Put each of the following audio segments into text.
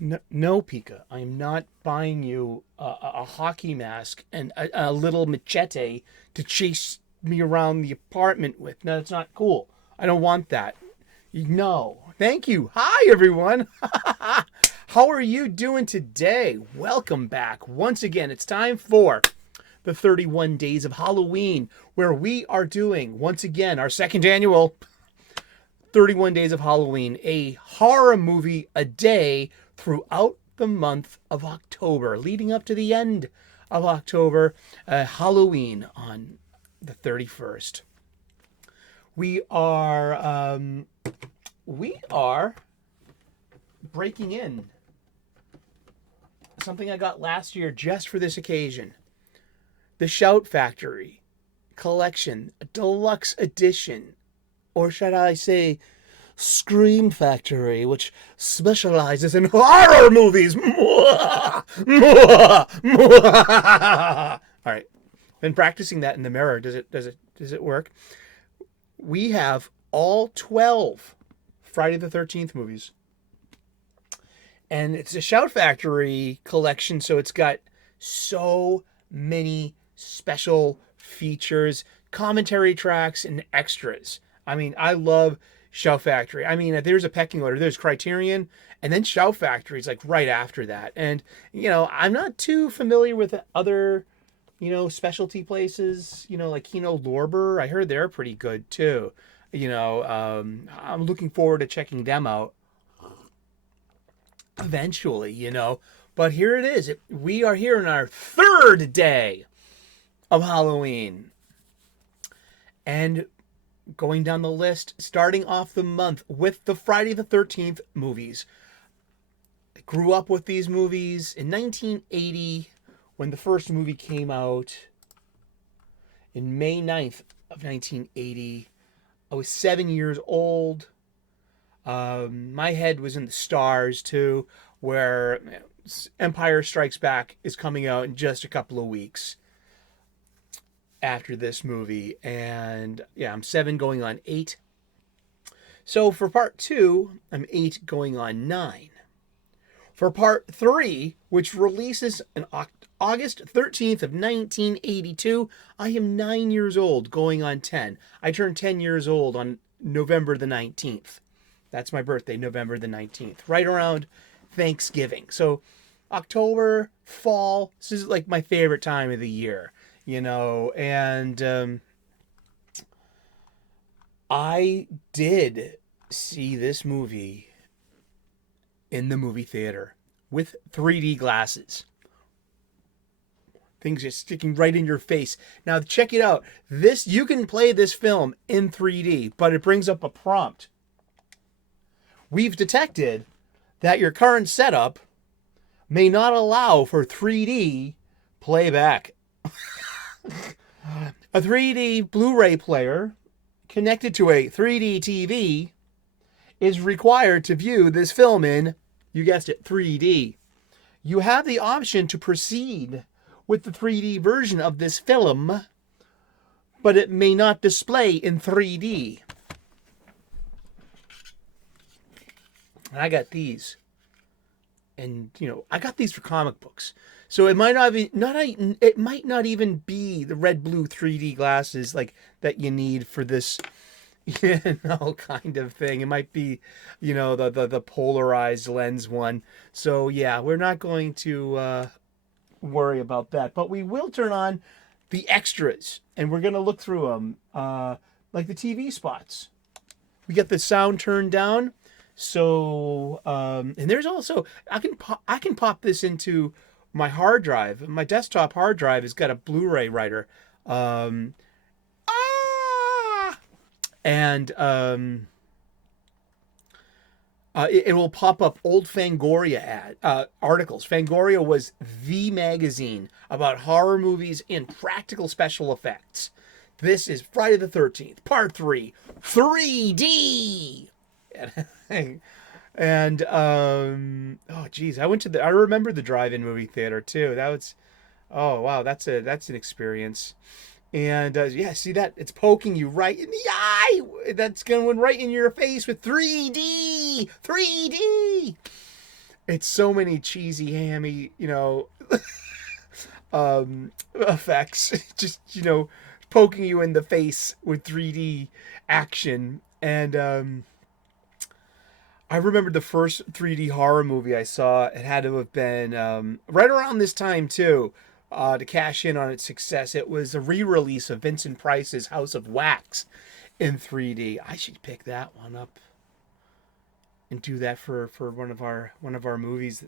No, no, Pika, I am not buying you a hockey mask and a little machete to chase me around the apartment with. No, that's not cool. I don't want that. No. Thank you. Hi, everyone. How are you doing today? Welcome back. Once again, it's time for the 31 Days of Halloween, where we are doing, once again, our second annual 31 Days of Halloween, a horror movie a day throughout the month of October, leading up to the end of October, Halloween on the 31st. We are we are breaking in something I got last year just for this occasion. The Shout Factory Collection, Deluxe Edition, or should I say Scream Factory, which specializes in horror movies. All right, been practicing that in the mirror. Does it work? We have all 12 Friday the 13th movies, and it's a Shout Factory collection, so it's got so many special features, commentary tracks, and extras. I mean, I love Shout Factory. I mean, there's a pecking order. There's Criterion, and then Shout Factory is like right after that. And I'm not too familiar with other, specialty places. Like Kino Lorber. I heard they're pretty good too. I'm looking forward to checking them out eventually. But here it is. We are here in our third day of Halloween, and going down the list, starting off the month with the Friday the 13th movies. I grew up with these movies in 1980 when the first movie came out. In May 9th of 1980, I was 7 years old. My head was in the stars too, where Empire Strikes Back is coming out in just a couple of weeks after this movie. And yeah, I'm 7 going on 8. So for part 2, I'm 8 going on 9. For part 3, which releases on August 13th of 1982, I am 9 years old going on 10. I turned 10 years old on November the 19th. That's my birthday, November the 19th, right around Thanksgiving. So October, fall, this is like my favorite time of the year. And I did see this movie in the movie theater with 3D glasses. Things just sticking right in your face. Now check it out. You can play this film in 3D, but it brings up a prompt. We've detected that your current setup may not allow for 3D playback. A 3D Blu-ray player connected to a 3D TV is required to view this film in, you guessed it, 3D. You have the option to proceed with the 3D version of this film, but it may not display in 3D. And I got these. And I got these for comic books. So it might not even be the red blue 3D glasses like that you need for this kind of thing. It might be the polarized lens one. So yeah, we're not going to worry about that, but we will turn on the extras and we're going to look through them like the TV spots. We get the sound turned down. So, and there's also, I can pop this into my hard drive. My desktop hard drive has got a Blu-ray writer. And it will pop up old Fangoria articles. Fangoria was the magazine about horror movies and practical special effects. This is Friday the 13th, Part 3, 3D. And oh geez, I remember the drive-in movie theater too. Oh wow, that's an experience. And yeah, see that? It's poking you right in the eye. That's going right in your face with 3D. it's so many cheesy, hammy, effects. Just, poking you in the face with 3D action. And I remember the first 3D horror movie I saw. It had to have been right around this time too, to cash in on its success. It was a re-release of Vincent Price's House of Wax in 3D. I should pick that one up and do that for one of our movies.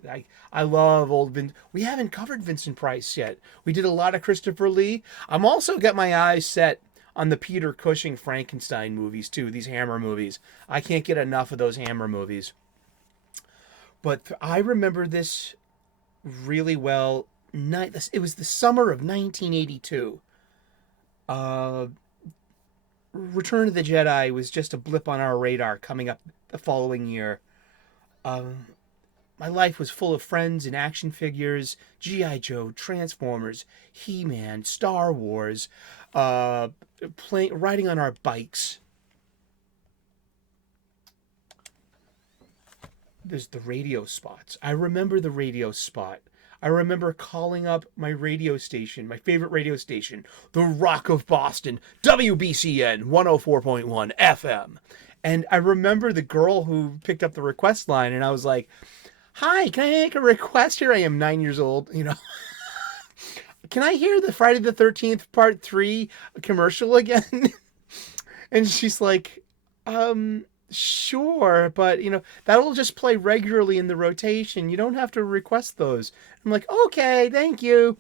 I love old Vin. We haven't covered Vincent Price yet. We did a lot of Christopher Lee. I'm also got my eyes set on the Peter Cushing Frankenstein movies too. These Hammer movies. I can't get enough of those Hammer movies. But I remember this really well. It was the summer of 1982. Uh, Return of the Jedi was just a blip on our radar coming up the following year. Um, my life was full of friends and action figures, G.I. Joe, Transformers, He-Man, Star Wars, uh, riding on our bikes. There's the radio spots. I remember the radio spot. I remember calling up my radio station, my favorite radio station, the Rock of Boston, WBCN 104.1 FM. And I remember the girl who picked up the request line, and I was like, "Hi, can I make a request?" Here I am, 9 years old, Can I hear the Friday the 13th Part 3 commercial again? And she's like, sure, but that'll just play regularly in the rotation. You don't have to request those. I'm like, okay, thank you.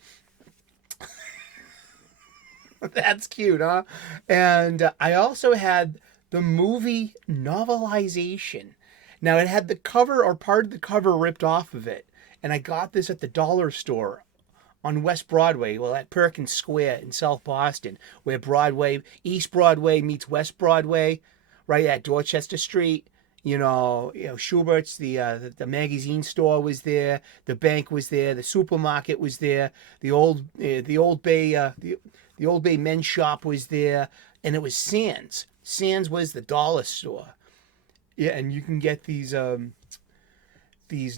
That's cute, huh? And I also had the movie novelization. Now it had the cover or part of the cover ripped off of it, and I got this at the dollar store on West Broadway, well, at Perkins Square in South Boston, where East Broadway meets West Broadway, right at Dorchester Street. Schubert's, the magazine store was there, the bank was there, the supermarket was there, the Old Bay men's shop was there, and it was Sands. Sands was the dollar store. Yeah, and you can get these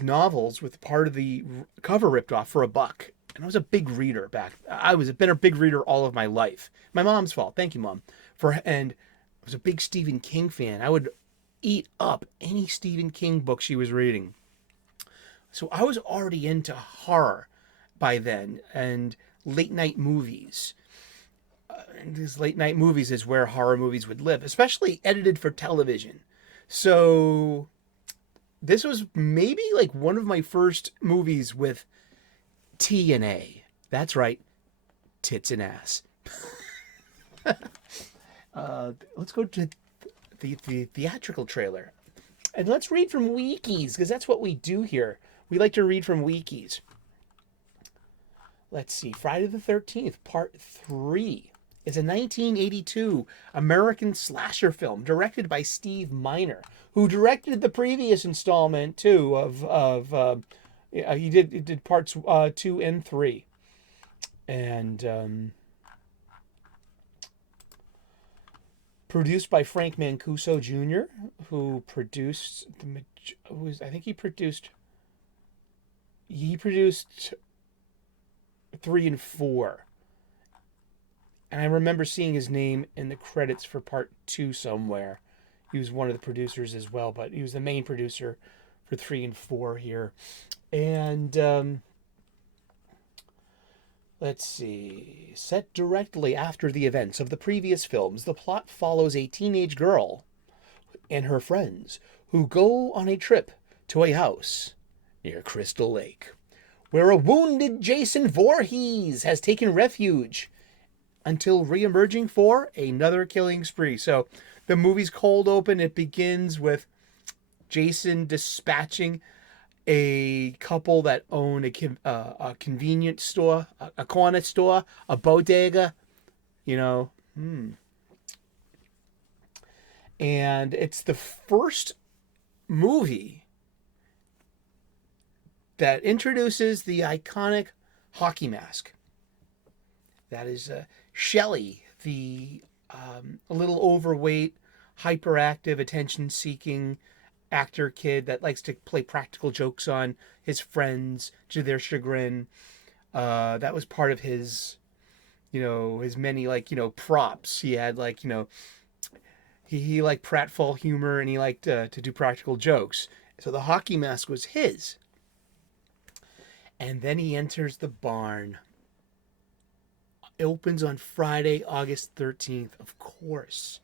novels with part of the cover ripped off for $1. And I was a big reader back. Been a big reader all of my life. My mom's fault. Thank you, Mom. And I was a big Stephen King fan. I would eat up any Stephen King book she was reading. So I was already into horror by then and late night movies. And these late night movies is where horror movies would live, especially edited for television. So this was maybe like one of my first movies with T and A. That's right, tits and ass. Let's go to the theatrical trailer. And let's read from wikis, because that's what we do here. We like to read from wikis. Let's see. Friday the 13th, Part 3. It's a 1982 American slasher film directed by Steve Miner, who directed the previous installment, too, he did parts 2 and 3. And produced by Frank Mancuso Jr., who produced I think he produced 3 and 4. And I remember seeing his name in the credits for part 2 somewhere. He was one of the producers as well, but he was the main producer for 3 and 4 here. And let's see. Set directly after the events of the previous films, the plot follows a teenage girl and her friends who go on a trip to a house near Crystal Lake, where a wounded Jason Voorhees has taken refuge until re-emerging for another killing spree. So the movie's cold open. It begins with Jason dispatching a couple that own a convenience store, a corner store, a bodega, And it's the first movie that introduces the iconic hockey mask. That is Shelley, the a little overweight, hyperactive, attention-seeking actor kid that likes to play practical jokes on his friends to their chagrin. That was part of his, his many, props. He had, he liked pratfall humor, and he liked to do practical jokes. So the hockey mask was his. And then he enters the barn. It opens on Friday, August 13th, of course.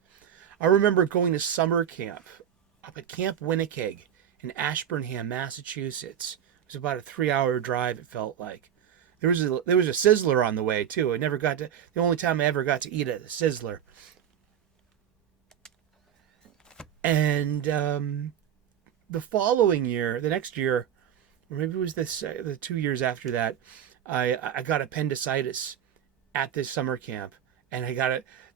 I remember going to summer camp up at Camp Winnipeg in Ashburnham, Massachusetts. It was about a 3-hour drive, it felt like. There was a Sizzler on the way, too. The only time I ever got to eat at a Sizzler. And the following year, the next year, or maybe it was the 2 years after that, I got appendicitis at this summer camp, and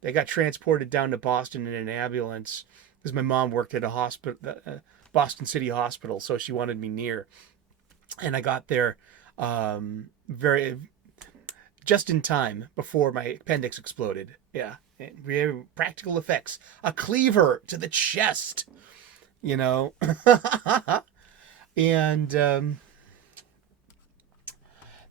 they got transported down to Boston in an ambulance because my mom worked at a hospital, Boston City Hospital, so she wanted me near, and I got there very just in time before my appendix exploded. Yeah, we have practical effects, a cleaver to the chest, and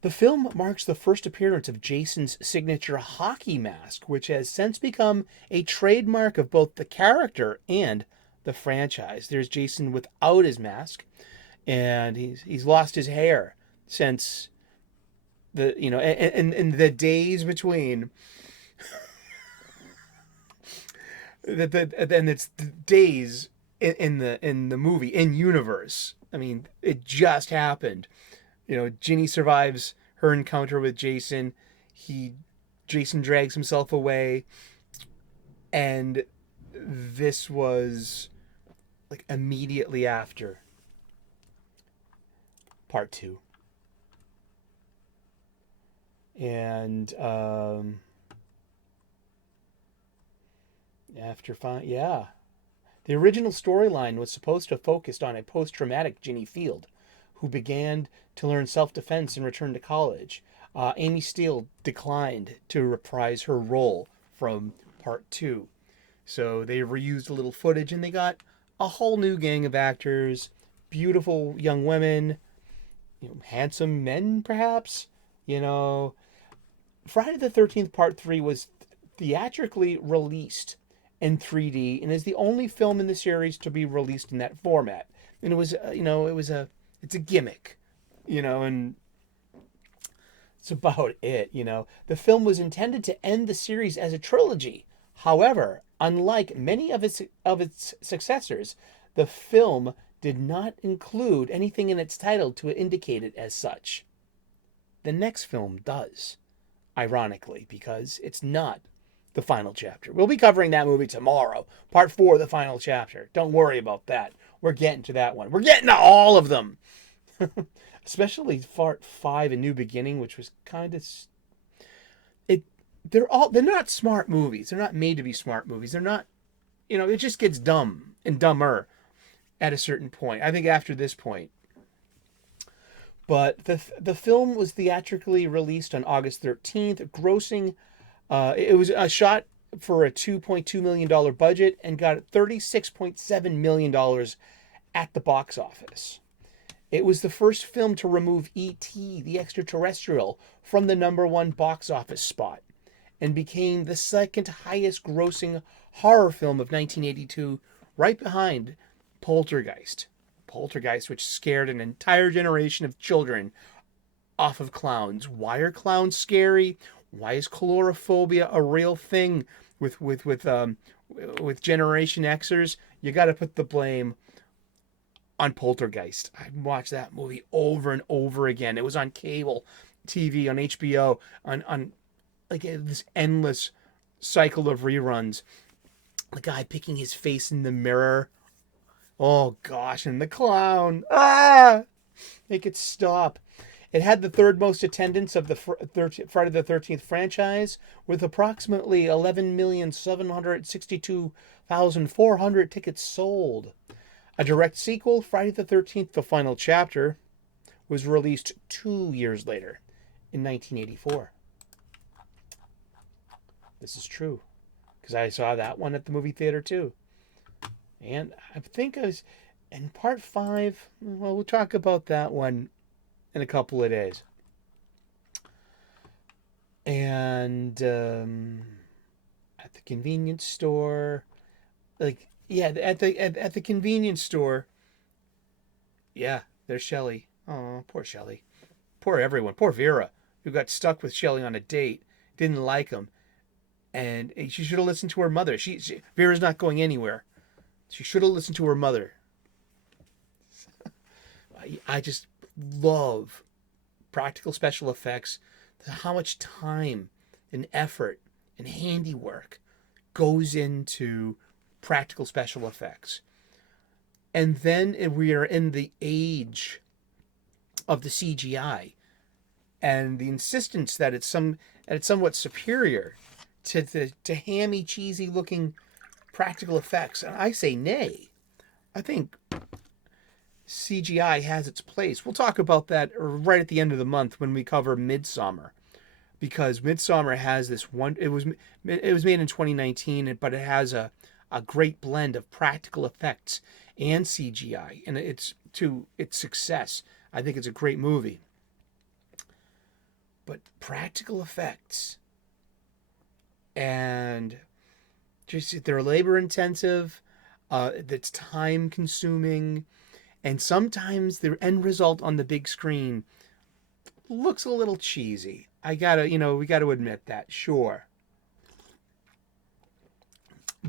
the film marks the first appearance of Jason's signature hockey mask, which has since become a trademark of both the character and the franchise. There's Jason without his mask, and he's lost his hair since and the days between. Then it's the days in the movie in universe. I mean, it just happened. Ginny survives her encounter with Jason. Jason drags himself away, and this was like immediately after part 2. And the original storyline was supposed to have focused on a post-traumatic Ginny Field, who began to learn self-defense and return to college. Amy Steele declined to reprise her role from part 2. So they reused a little footage, and they got a whole new gang of actors, beautiful young women, handsome men, perhaps. Friday the 13th Part 3 was theatrically released in 3D and is the only film in the series to be released in that format. And it was, it's a gimmick, and it's about it, The film was intended to end the series as a trilogy. However, unlike many of its successors, the film did not include anything in its title to indicate it as such. The next film does, ironically, because it's not the final chapter. We'll be covering that movie tomorrow. Part 4, the final chapter. Don't worry about that. We're getting to that one. We're getting to all of them. Especially part 5, A New Beginning, which was kind of... They're not smart movies. They're not made to be smart movies. They're not... it just gets dumb and dumber at a certain point. I think after this point. But the film was theatrically released on August 13th, grossing... it was a shot for a $2.2 million budget and got $36.7 million at the box office. It was the first film to remove E.T., the extraterrestrial, from the #1 box office spot and became the second highest grossing horror film of 1982, right behind Poltergeist. Poltergeist, which scared an entire generation of children off of clowns. Why are clowns scary? Why is colorophobia a real thing with Generation Xers? You got to put the blame on Poltergeist. I watched that movie over and over again. It was on cable TV, on HBO, on like this endless cycle of reruns. The guy picking his face in the mirror. Oh gosh, and the clown. Make it stop. It had the third most attendance of the Friday the 13th franchise, with approximately 11,762,400 tickets sold. A direct sequel, Friday the 13th, The Final Chapter, was released 2 years later, in 1984. This is true, because I saw that one at the movie theater too. And I think And part 5, well, we'll talk about that one in a couple of days. And at the convenience store, like, yeah, at the convenience store, yeah, there's Shelly. Oh, poor Shelly. Poor everyone. Poor Vera, who got stuck with Shelly on a date, didn't like him, and she should have listened to her mother. Vera's not going anywhere. She should have listened to her mother. I just love practical special effects. How much time and effort and handiwork goes into practical special effects. And then we are in the age of the CGI and the insistence that it's somewhat superior to the hammy, cheesy looking practical effects. And I say nay. I think CGI has its place. We'll talk about that right at the end of the month when we cover Midsummer, because Midsummer has this one. It was made in 2019, but it has a great blend of practical effects and CGI, and it's to its success. I think it's a great movie. But practical effects and just they're labor intensive. That's time consuming, and sometimes the end result on the big screen looks a little cheesy. We gotta admit that, sure.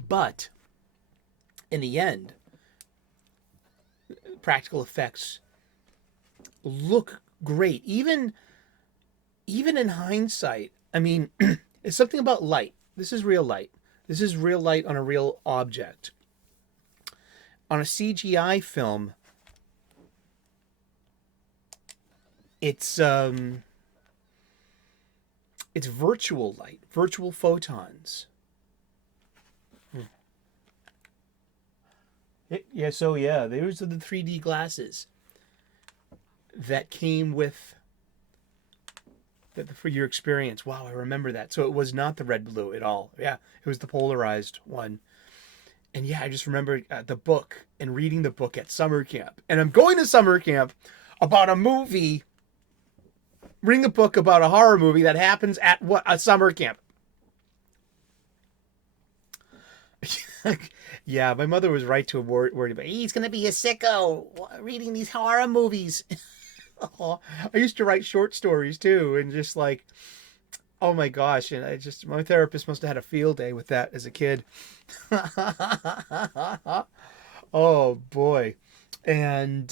But in the end, practical effects look great, even in hindsight. I mean, it's something about light. This is real light. This is real light on a real object. On a CGI film, it's virtual light, virtual photons. Yeah, those are the 3D glasses that came with for your experience. Wow, I remember that. So it was not the red blue at all. Yeah, it was the polarized one. And yeah, I just remember the book and reading the book at summer camp. And I'm going to summer camp about a movie, reading a book about a horror movie that happens at a summer camp. Yeah, my mother was right to worry about, he's going to be a sicko reading these horror movies. I used to write short stories too, and just like, oh my gosh, and my therapist must have had a field day with that as a kid. Oh boy. And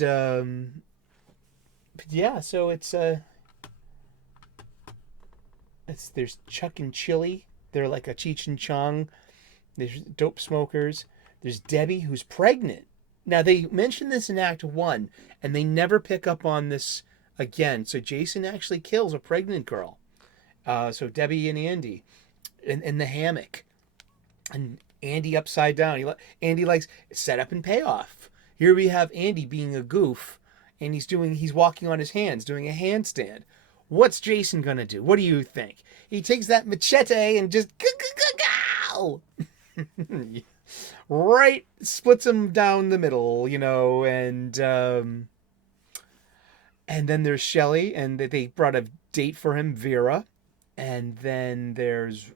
yeah, so there's Chuck and Chili. They're like a Cheech and Chong. There's dope smokers. There's Debbie, who's pregnant. Now, they mention this in Act 1, and they never pick up on this again. So Jason actually kills a pregnant girl. So Debbie and Andy in the hammock. And Andy upside down. Andy likes set up and payoff. Here we have Andy being a goof, and he's walking on his hands, doing a handstand. What's Jason going to do? What do you think? He takes that machete and just go! Right, splits him down the middle, and then there's Shelly, and they brought a date for him, Vera, and then there's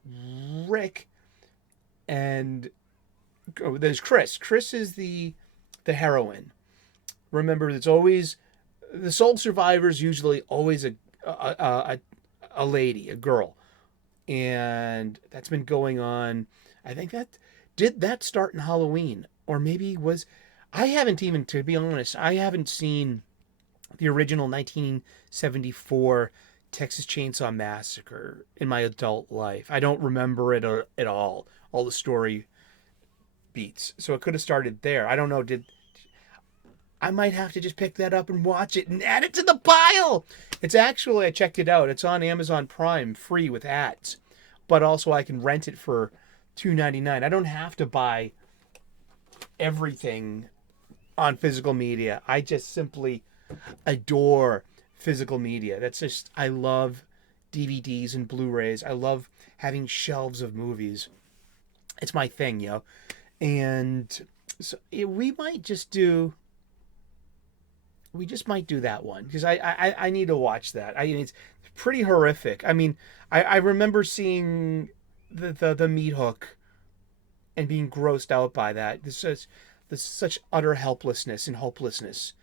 Rick, and there's Chris. Chris is the heroine. Remember, it's always the sole survivor's usually always a lady, a girl, and that's been going on. I think did that start in Halloween, or maybe I haven't even, to be honest, I haven't seen the original 1974 Texas Chainsaw Massacre in my adult life. I don't remember it at all the story beats. So it could have started there. I don't know. I might have to just pick that up and watch it and add it to the pile. It's actually, I checked it out. It's on Amazon Prime, free with ads, but also I can rent it for $2.99. I don't have to buy everything on physical media. I just simply adore physical media. I love DVDs and Blu-rays. I love having shelves of movies. It's my thing, And so we might just do we just might do that one because I need to watch that. It's pretty horrific. I mean, I remember seeing the meat hook and being grossed out by that. This such utter helplessness and hopelessness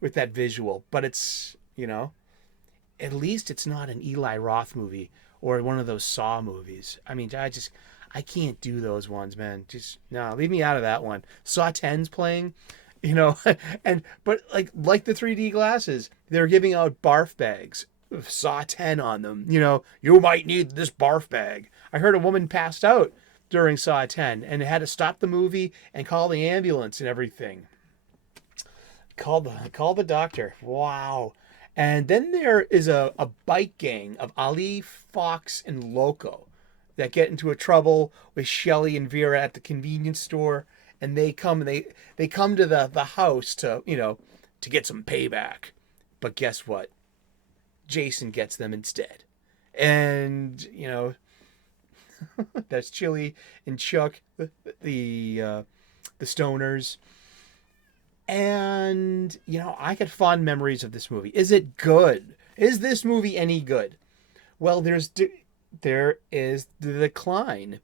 with that visual. But it's, at least it's not an Eli Roth movie or one of those Saw movies. I mean, I can't do those ones, man. Just no, leave me out of that one. Saw 10's playing, but like the 3D glasses, they're giving out barf bags. Saw 10 on them. You might need this barf bag. I heard a woman passed out during Saw 10 and had to stop the movie and call the ambulance and everything. Call the doctor. Wow. And then there is a bike gang of Ali, Fox, and Loco that get into a trouble with Shelly and Vera at the convenience store, and they come to the house to to get some payback. But guess what? Jason gets them instead. And that's Chili and Chuck, the stoners. And I get fond memories of this movie. Is it good? Is this movie any good? Well, there is the decline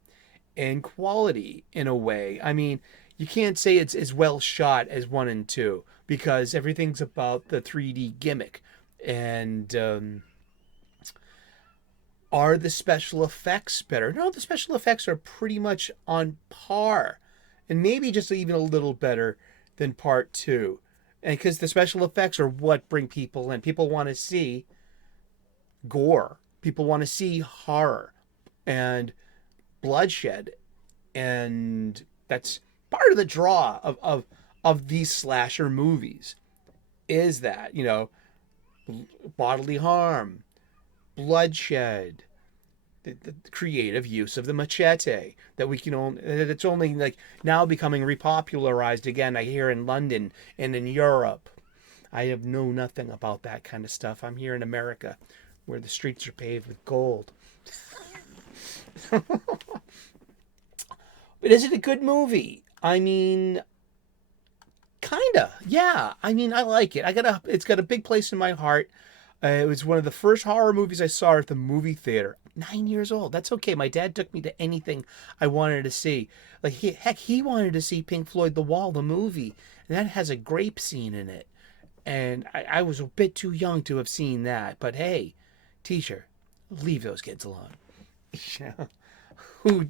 in quality in a way. I mean, you can't say it's as well shot as 1 and 2 because everything's about the 3D gimmick. And are the special effects better? No, the special effects are pretty much on par, and maybe just even a little better than part 2. And because the special effects are what bring people in. People want to see gore. People want to see horror and bloodshed. And that's part of the draw of these slasher movies is that, bodily harm, bloodshed, the creative use of the machete that it's only like now becoming repopularized again. I hear in London and in Europe. I have know nothing about that kind of stuff. I'm here in America where the streets are paved with gold. But is it a good movie? I mean, kinda. Yeah. I mean, I like it. It's got a big place in my heart. It was one of the first horror movies I saw at the movie theater. 9 years old. That's okay. My dad took me to anything I wanted to see. Like, he wanted to see Pink Floyd The Wall, the movie. And that has a grape scene in it. And I was a bit too young to have seen that. But hey, teacher, leave those kids alone. Who,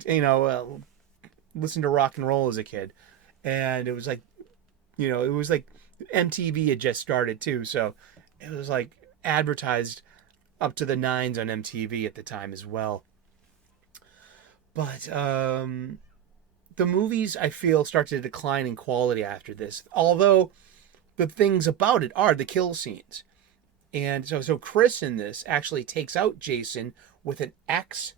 listened to rock and roll as a kid. And it was like, MTV had just started too. So it was like advertised up to the nines on MTV at the time as well. But the movies, I feel, start to decline in quality after this. Although the things about it are the kill scenes. And so Chris in this actually takes out Jason with an axe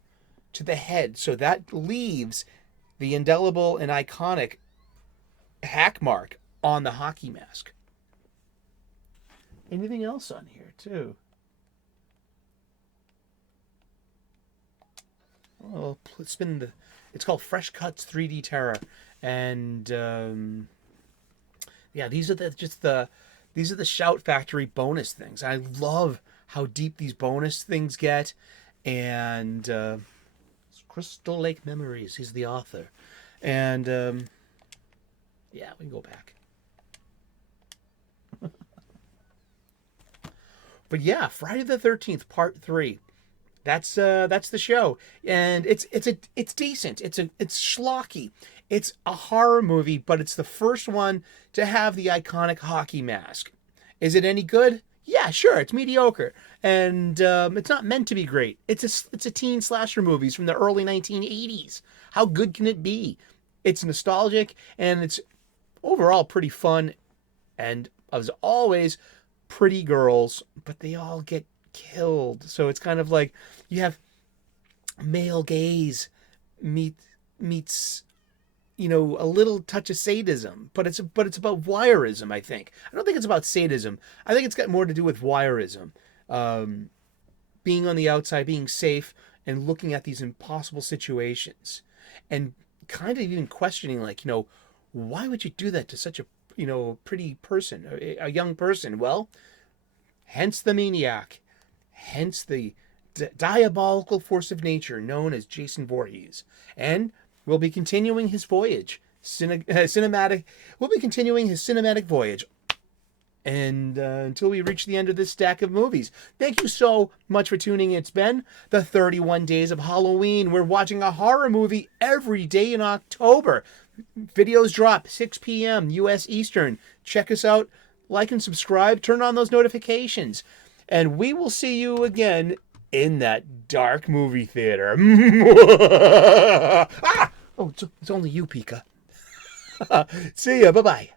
to the head. So that leaves the indelible and iconic hack mark on the hockey mask. Anything else on here, too? Well, it's called Fresh Cuts 3D Terror, and these are the Shout Factory bonus things. I love how deep these bonus things get, and Crystal Lake Memories. He's the author, and we can go back. But yeah, Friday the 13th, Part 3. That's the show, and it's decent. It's schlocky. It's a horror movie, but it's the first one to have the iconic hockey mask. Is it any good? Yeah, sure. It's mediocre, and it's not meant to be great. It's a teen slasher movies from the early 1980s. How good can it be? It's nostalgic, and it's overall pretty fun, and as always, pretty girls, but they all get killed. So it's kind of like you have male gaze meets a little touch of sadism, but it's about voyeurism. I think I don't think it's about sadism. I think it's got more to do with voyeurism, being on the outside, being safe, and looking at these impossible situations, and kind of even questioning, like, why would you do that to such pretty person, a young person. Well, hence the maniac, hence the diabolical force of nature known as Jason Voorhees. And we'll be continuing his voyage, cinematic. We'll be continuing his cinematic voyage, and until we reach the end of this stack of movies. Thank you so much for tuning in. It's been the 31 Days of Halloween. We're watching a horror movie every day in October. Videos drop 6 p.m. U.S. Eastern. Check us out, like and subscribe, turn on those notifications, and we will see you again in that dark movie theater. Ah! Oh, it's only you, Pika. See ya. Bye-bye.